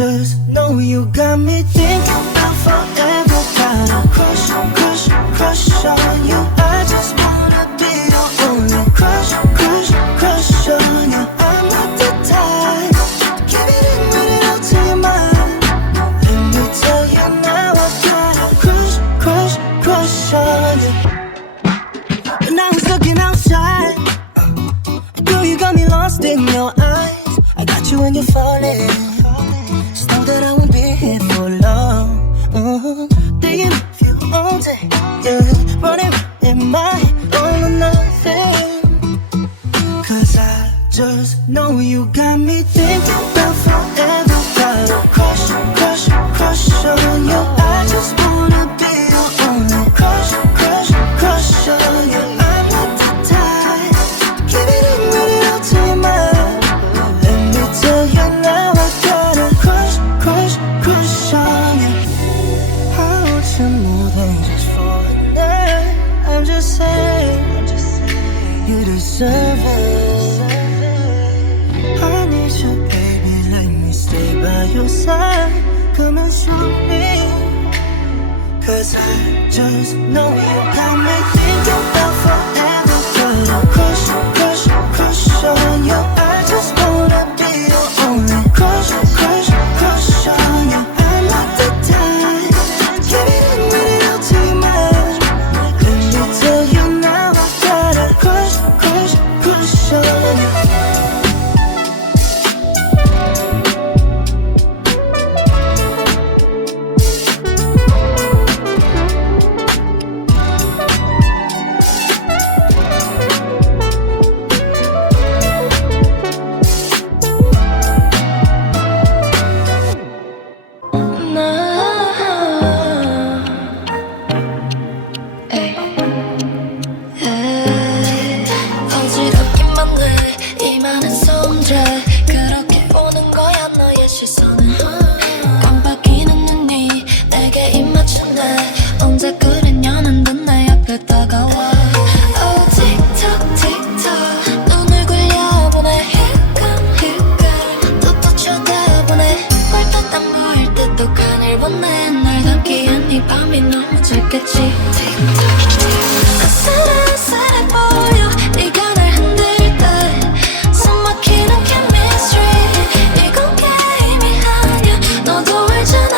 just know you got me thinking about forever. Got a crush, crush, crush on you. I just wanna be your only crush, crush, crush on you. I'm not the type to keep it in, read it out to your mind. Let me tell you now, I got a crush, crush, crush on you. But now I'm looking outside. Girl, you got me lost in your eyes. I got you when you're falling. Just know that I won't be here for long. Thinking of you all day, yeah. Running in my head, all or nothing. Cause I just know you got me thinking about forever. Got a crush, crush, crush on you. I just wanna be your only crush, crush, crush on you. I'm not the type to keep it in, read it out to your mind. Let me tell you now, I got a crush, crush, crush on you. I want you more than just for a night. I'm just saying, you deserve it. I need you, baby, let me stay by your side. Come and show me. Cause I just know you got me thinking about forever. Got a crush, crush, crush on you. I just wanna be your only crush, crush, crush on you. I'm not the type to give it in, read it out to your mind. Let me tell you now, I got a crush, crush, crush on you. 어지럽기만 해 이 많은 손들 그렇게 보는 거야 너의 시선은 깜빡이는 눈이 내게 입 맞추네 언제 그랬냐 난 내 옆에 다가와 Oh 틱톡 틱톡 눈을 굴려보내 힐끔힐끔 또 쳐다보네 발끝 안 보일 때 또 칸을 보내 날 담기엔 이 밤이 너무 짧겠지 틱톡 아슬아슬해 보여 네가 날 흔들 때 숨막히는 chemistry 이건 게임이 아니야 너도 알잖아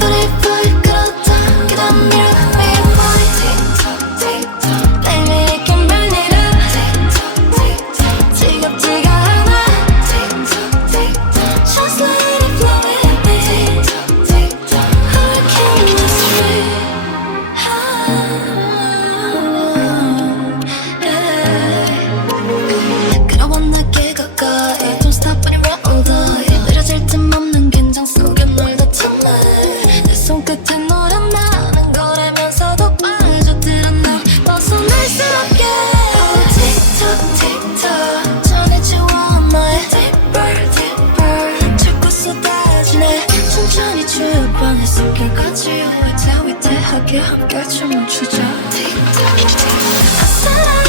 Beautiful 그렇다 그다음 you're my boy 틱톡 틱톡 Baby it can burn it up 틱톡 틱톡 지겹지가 않아 틱톡 틱톡 Just let it flow with me 틱톡 틱톡 Hurricane mystery 끌어와 나게 가까이 Don't stop when you roll die 느려질 틈 없는 긴장 속에 널 다쳤네 내 손끝에 너란 나는 거라면서도 빠져들어 널 벗어날 수 없게 Oh 틱톡 틱톡 전해지워 너의 deeper deeper 자꾸 쏟아지네 천천히 주변에 섞여가지 위태위태하게 함께 춤을 추자 틱톡 틱톡